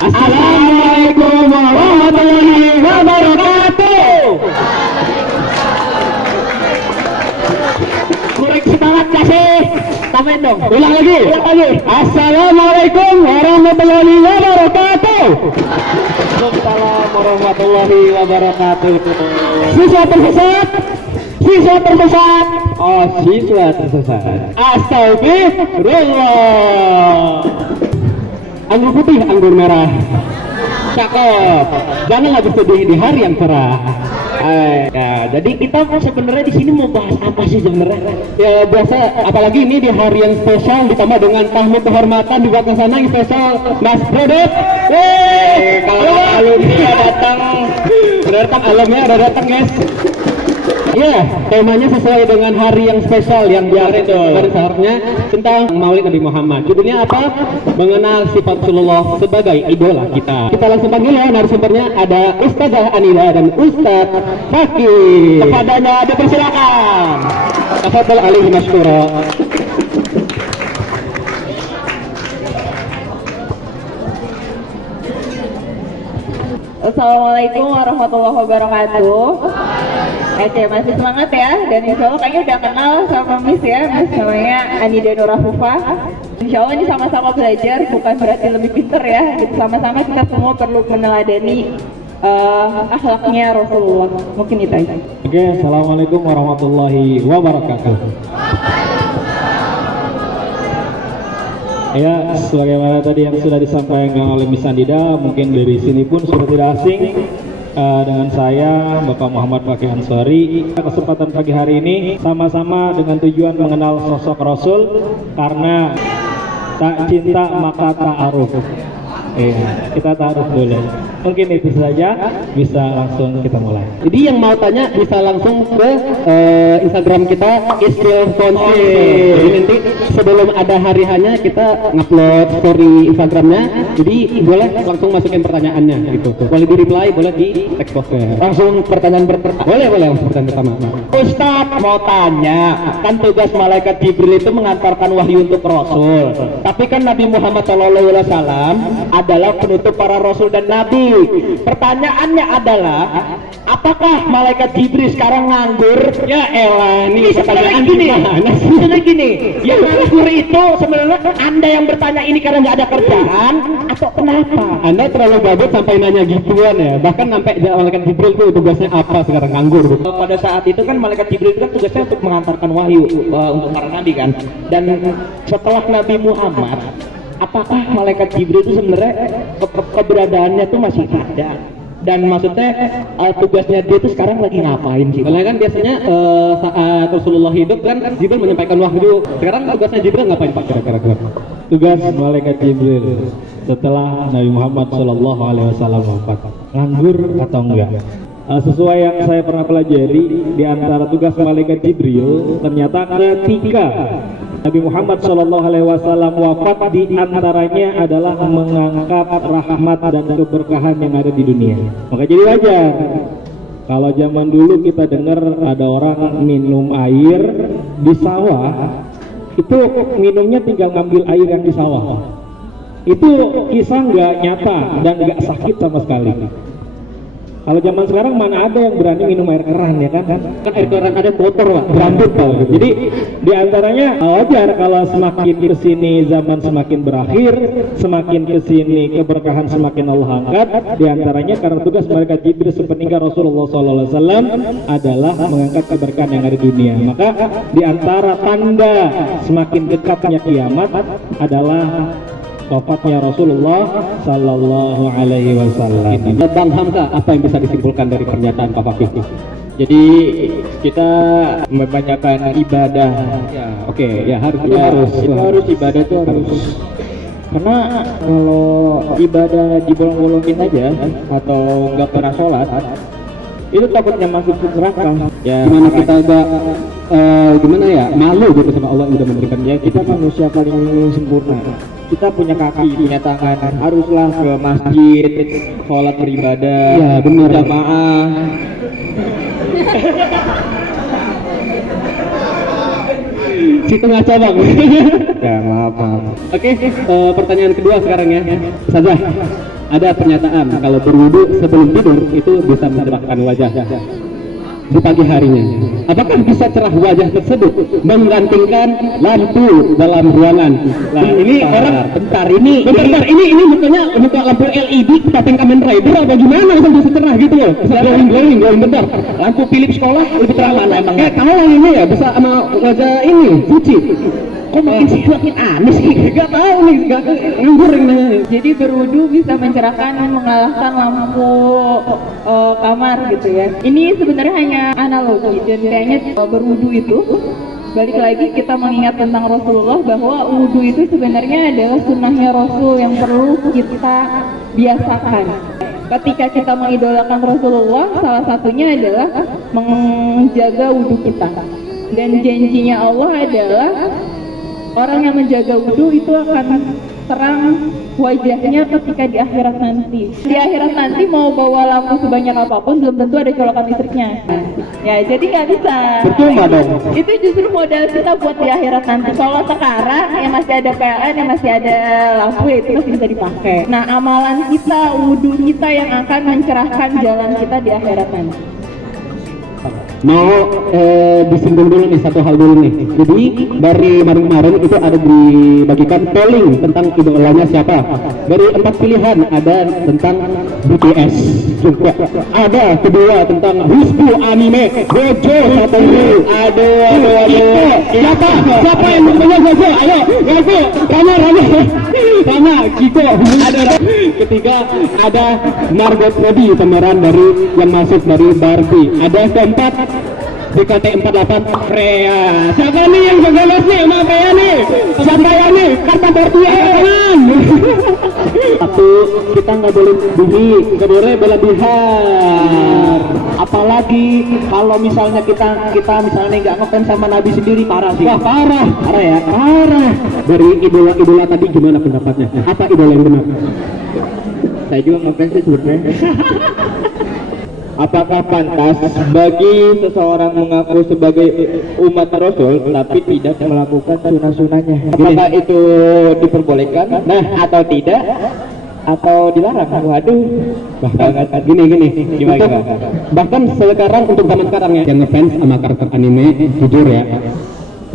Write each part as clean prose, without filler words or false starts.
Assalamualaikum warahmatullahi wabarakatuh. Kurang semangat kasih. Tambahin dong. Ulang lagi. Assalamualaikum warahmatullahi wabarakatuh. Waalaikumsalam warahmatullahi wabarakatuh. Siswa tersesat. Siswa tersesat. Oh, siswa tersesat. Astagfirullah. Anggur putih, anggur merah. Cakep. Janganlah bersedih di hari yang cerah. Ya, jadi kita sebenarnya di sini mau bahas apa sih sebenarnya? Ya biasa, apalagi ini di hari yang spesial ditambah dengan tamu kehormatan di belakang sana yang spesial Mas Brodot. Kalau alumni datang alumnya ada datang guys. Ya, temanya sesuai dengan hari yang spesial yang biasa pada saatnya tentang Maulid Nabi Muhammad. Judulnya apa? Mengenal sifat Rasulullah sebagai idola kita. Kita langsung panggil ya narasumbernya, ada Ustazah Anila dan Ustaz Fakih. Kepadanya dipersilakan. Tafadhol alaihi masykura. Assalamualaikum warahmatullahi wabarakatuh. Oke, masih semangat ya, dan insya Allah kayaknya udah kenal sama Miss ya, Miss namanya Anida Nurahufah. Insya Allah ini sama-sama belajar, bukan berarti lebih pinter ya, sama-sama kita semua perlu meneladani akhlaknya Rasulullah. Mungkin itu aja. Oke, assalamualaikum warahmatullahi wabarakatuh. Ya, sebagaimana tadi yang sudah disampaikan oleh Miss Andida, mungkin dari sini pun sudah tidak asing dengan saya, Bapak Muhammad Fakih Ansori. Kesempatan pagi hari ini sama-sama dengan tujuan mengenal sosok Rasul, karena tak cinta maka ta'aruf. Kita ta'aruf dulu. Mungkin itu saja, bisa langsung kita mulai. Jadi yang mau tanya bisa langsung ke Instagram kita Iskil Fonsi. Jadi nanti sebelum ada hari hanya kita ngupload story Instagramnya. Jadi boleh langsung masukin pertanyaannya gitu. Boleh di reply, boleh di text boxnya. Langsung pertanyaan boleh langsung pertanyaan pertama. Ustaz mau tanya, kan tugas malaikat Jibril itu mengantarkan wahyu untuk Rasul. Tapi kan Nabi Muhammad SAW adalah penutup para Rasul dan Nabi. Pertanyaannya adalah, apakah malaikat Jibril sekarang nganggur? Ya elah, ini pertanyaan gini. Yang nganggur itu sebenarnya Anda yang bertanya ini karena nggak ada kerjaan atau kenapa? Anda terlalu gabut sampai nanya gituan ya. Bahkan sampai malaikat Jibril itu tugasnya apa sekarang nganggur? Pada saat itu kan malaikat Jibril itu kan tugasnya untuk mengantarkan wahyu untuk para nabi kan. Dan setelah Nabi Muhammad, apakah malaikat Jibril itu sebenarnya keberadaannya tuh masih ada? Dan maksudnya tugasnya dia tuh sekarang lagi ngapain sih? Karena kan biasanya saat Rasulullah hidup kan Jibril menyampaikan wahyu. Sekarang tugasnya Jibril ngapain Pak kira-kira? Tugas malaikat Jibril setelah Nabi Muhammad SAW wafat, nganggur atau enggak? Sesuai yang saya pernah pelajari, di antara tugas malaikat Jibril ternyata ketika Nabi Muhammad SAW wafat, di antaranya adalah mengangkat rahmat dan keberkahan yang ada di dunia. Maka jadi wajar kalau zaman dulu kita dengar ada orang minum air di sawah, itu minumnya tinggal ngambil air yang di sawah. Itu kisah nggak nyata dan nggak sakit sama sekali. Kalau zaman sekarang mana ada yang berani minum air keran ya kan? Kan air keran ada kotor Pak, berambut Pak. Jadi di antaranya wajar kalau semakin kesini zaman semakin berakhir, semakin kesini keberkahan semakin Allah angkat. Di antaranya karena tugas malaikat Jibril sepeninggal Rasulullah SAW adalah mengangkat keberkahan yang ada di dunia. Maka di antara tanda semakin dekatnya kiamat adalah wafatnya Rasulullah Sallallahu Alaihi Wasallam. Bang Hamka, apa yang bisa disimpulkan dari pernyataan Pak Fakih? Jadi kita membanyakan ibadah. Ya, Oke, ya harus. harus ibadah itu harus. Karena kalau ibadah dibolong-bolongin aja atau nggak pernah sholat, itu takutnya masuk ke neraka. Ya, gimana kita agak gimana ya, malu gitu sama Allah yang udah memberikan dia. Kita manusia paling sempurna. Kita punya kaki, punya tangan, haruslah ke masjid, sholat beribadah, ya, benar. Jamaah. Situ ngaca bang. Ya maaf. Oke, pertanyaan kedua sekarang ya. Ustazah, ada pernyataan kalau berwudu sebelum tidur itu bisa mencerahkan wajah di pagi harinya. Apakah bisa cerah wajah tersebut menggantikan lampu dalam ruangan? Nah, ini orang bentar ini mukanya muka lampu LED Kapten Kamen Rider apa gimana bisa cerah gitu loh? Bisa glowing bentar. Lampu Philips sekolah lebih terang mana emang? Kalau yang ini ya bisa sama wajah ini suci. Kok makin aneh sih? Gak tahu nih, gak nganggur yang nanya nih. Jadi berwudu bisa mencerahkan, mengalahkan lampu kamar gitu ya. Ini sebenarnya hanya analogi dan kayaknya berwudu itu balik lagi kita mengingat tentang Rasulullah bahwa wudu itu sebenarnya adalah sunnahnya Rasul yang perlu kita biasakan. Ketika kita mengidolakan Rasulullah, salah satunya adalah menjaga wudu kita. Dan janjinya Allah adalah orang yang menjaga wudu itu akan terang wajahnya ketika di akhirat nanti. Di akhirat nanti mau bawa lampu sebanyak apapun belum tentu ada colokan listriknya. Ya jadi nggak bisa. Percuma dong. Itu justru modal kita buat di akhirat nanti. Kalau sekarang yang masih ada PLN, yang masih ada lampu itu masih bisa dipakai. Nah amalan kita, wudu kita yang akan mencerahkan jalan kita di akhirat nanti. Mau disinggung dulu nih satu hal dulu nih. Jadi dari kemarin itu ada dibagikan polling tentang idolanya siapa. Dari 4 pilihan ada tentang BTS juga. Ada kedua tentang Husbu anime Gojo satu. Aduh. Siapa yang namanya Gojo? Ayo, Gojo. Rama, Kiko. Ada. Ketiga ada Margot Robbie pemeran dari yang masuk dari Barbie. Ada keempat DKT48 Freya. Siapa nih yang jelas nih sama Freya nih? Siapa ya nih? Karta Portia kan? Satu, kita nggak boleh nggak boleh berlebihan. Apalagi kalau misalnya kita misalnya nggak ngefans sama Nabi sendiri, parah sih. Wah parah ya. Parah. Dari idola tadi gimana pendapatnya? Apa idola yang benar? Saya juga ngefans sih sebenarnya. Apakah pantas bagi seseorang mengaku sebagai umat Rasul tapi tidak melakukan sunnah-sunnahnya? Apakah itu diperbolehkan? Nah, atau tidak? Atau dilarang? Waduh. Bahkan gini. Bahkan sekarang untuk zaman sekarang ya, yang ngefans sama karakter anime, jujur ya,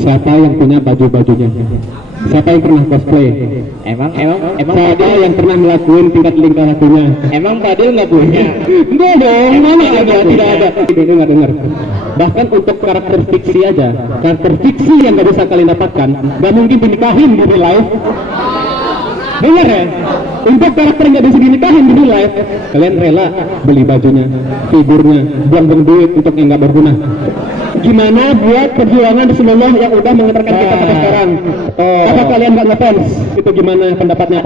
siapa yang punya baju-bajunya? Siapa yang pernah cosplay? Emang Siapa yang pernah melakukan tingkat tingkah lakunya? Emang Fadil nggak punya? Enggak dong, mana ada, tidak ada. Dengar. Bahkan untuk karakter fiksi aja, karakter fiksi yang nggak bisa kalian dapatkan, nggak mungkin dinikahin di real life. Dengar ya, untuk karakter yang nggak bisa dinikahin di real life, kalian rela beli bajunya, figurnya, buang-buang duit untuk yang nggak berguna. Gimana buat perjuangan Rasulullah yang udah mengantarkan kita sampai sekarang? Apa kalian nggak ngefans? Itu gimana pendapatnya?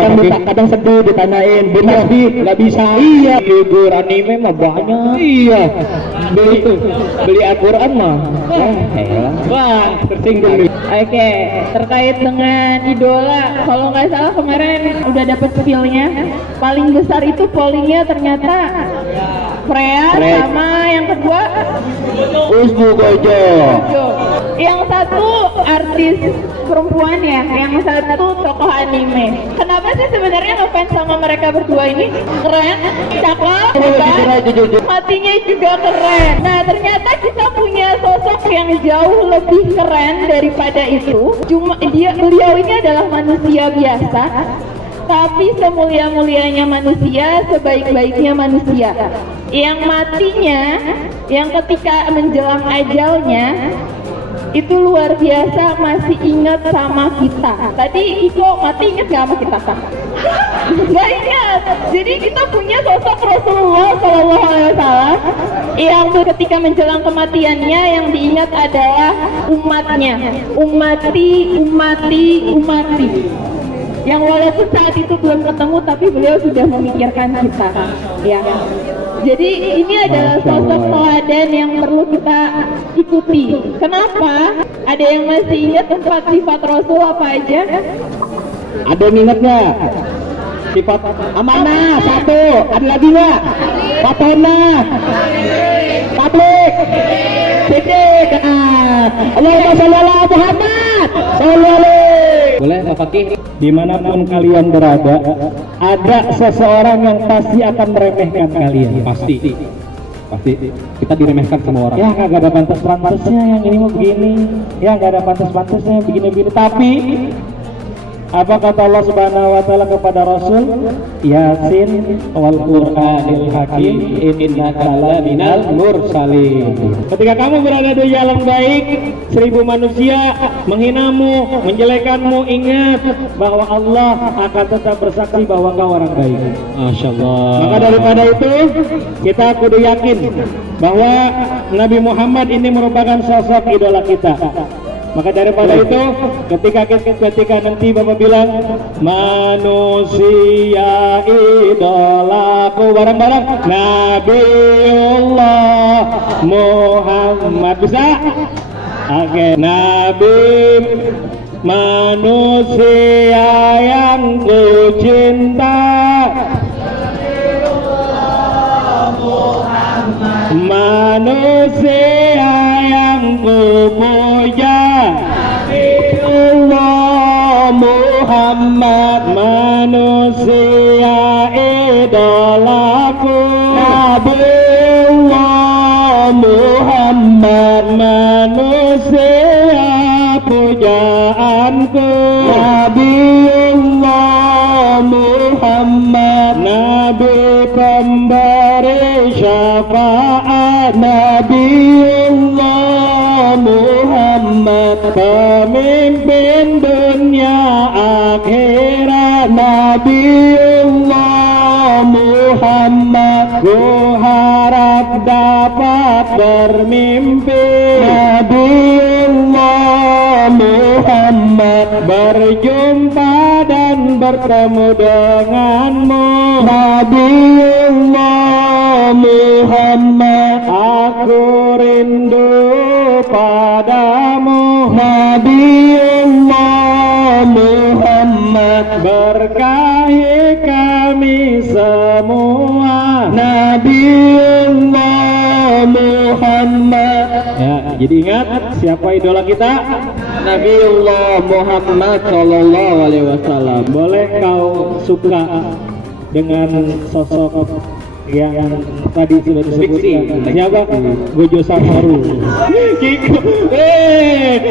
Kadang sedih ditanyain, benar sih nggak bisa. Iya, Figur anime mah banyak. iya. Beli Al-Quran mah. Wah, tersinggung nih. Oke, terkait dengan idola, kalau nggak salah kemarin udah dapet feel-nya. Paling besar itu pollingnya ternyata Freya sama yang kedua Husbu Gojo. Yang satu artis perempuan ya, yang satu tokoh anime. Kenapa sih sebenarnya ngefans sama mereka berdua ini? Keren, cakep, hebat, matinya juga keren. Nah ternyata kita punya sosok yang jauh lebih keren daripada itu. Cuma beliau ini adalah manusia biasa, tapi semulia-mulianya manusia, sebaik-baiknya manusia. Yang matinya, yang ketika menjelang ajalnya, itu luar biasa masih ingat sama kita. Tadi Iko mati ingat gak sama kita? Gak ingat. Jadi kita punya sosok Rasulullah SAW yang ketika menjelang kematiannya yang diingat adalah umatnya. Umati. Yang walaupun saat itu belum ketemu tapi beliau sudah memikirkan kita ya. Jadi ini adalah sosok teladan yang perlu kita ikuti. Kenapa? Ada yang masih ingat sifat Rasul apa aja? Ada yang ingat nggak? Sifat amanah satu. Ada lagi nggak? Patona. Publik. Sidik. Allahumma sholli ala Muhammad. Sholli alaihi. Boleh Pak Fakih? Dimanapun kalian berada, ada seseorang yang pasti akan meremehkan kalian. Pasti. Pasti. Kita diremehkan semua orang. Ya nggak ada pantas-pantasnya yang ini mau begini, ya nggak ada pantas-pantasnya begini-begini. Tapi apa kata Allah Subhanahu wa taala kepada Rasul? Yasin wal Qur'anil Hakim innaka laminal mursalin. Ketika kamu berada di jalan baik, 1000 manusia menghinamu, menjelekanmu, ingat bahwa Allah akan tetap bersaksi bahwa kau orang baik. Masya Allah. Maka daripada itu kita kudu yakin bahwa Nabi Muhammad ini merupakan sosok idola kita. Maka daripada itu ketika nanti Bapak bilang manusia idolaku, bareng-bareng Nabiullah Muhammad, bisa? Oke, Nabi manusia yang ku cinta, manusia yang ku puja, Nabiullah Muhammad, manusia idolaku, Nabiullah Muhammad, manusia pujaanku, Nabiullah Muhammad, Nabi pemberi syafaat, Nabiullah Muhammad, pemimpin dunia akhirat, Nabiullah Muhammad, ku harap dapat bermimpi, Nabiullah Muhammad, berjumpa dan bertemu denganmu, Nabiullah Muhammad, aku rindu padamu, Nabiullah Muhammad, berkahi kami semua, Nabiullah Muhammad. Ya, jadi ingat siapa idola kita? Nabiullah Muhammad sallallahu alaihi wasallam. Boleh kau suka dengan sosok yang tadi sudah disebutkan, siapa? Gojo Samaru. Kiko,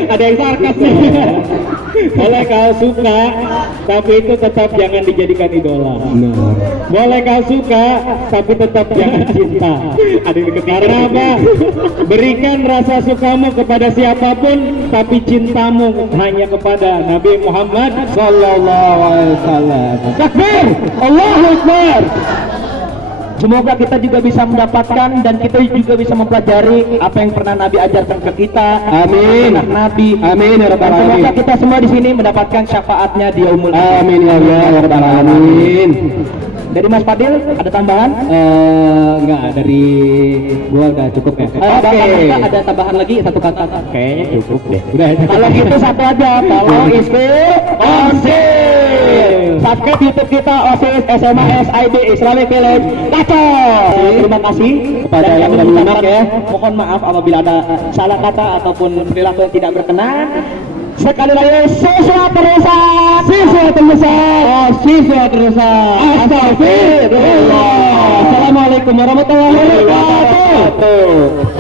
ada yang sarkas nih. Boleh kau suka, tapi itu tetap jangan dijadikan idola. Boleh kau suka, tapi tetap jangan cinta. Ada yang deket. Karena apa? Berikan rasa sukamu kepada siapapun, tapi cintamu hanya kepada Nabi Muhammad sallallahu alaihi wasallam. Takbir! Allahu Akbar! Semoga kita juga bisa mendapatkan dan kita juga bisa mempelajari apa yang pernah Nabi ajarkan ke kita. Amin. Nabi. Amin ya rabbal alamin. Semoga kita semua di sini mendapatkan syafaatnya di yaumul akhir. Amin ya rabbal alamin. Dari Mas Fadil ada tambahan? Enggak, dari gua udah cukup ya. Oke. Ada tambahan lagi satu kata? Kayaknya cukup deh. Udah. Kalau gitu satu aja. Follow OSIS. Subscribe YouTube kita OSIS SMA SID Islamic Village Gacor. Terima kasih kepada yang sudah menyimak ya. Mohon maaf apabila ada salah kata ataupun perilaku yang tidak berkenan. Sekali lagi siswa terusan, siswa terusan. Astagfirullah. Assalamualaikum warahmatullahi wabarakatuh.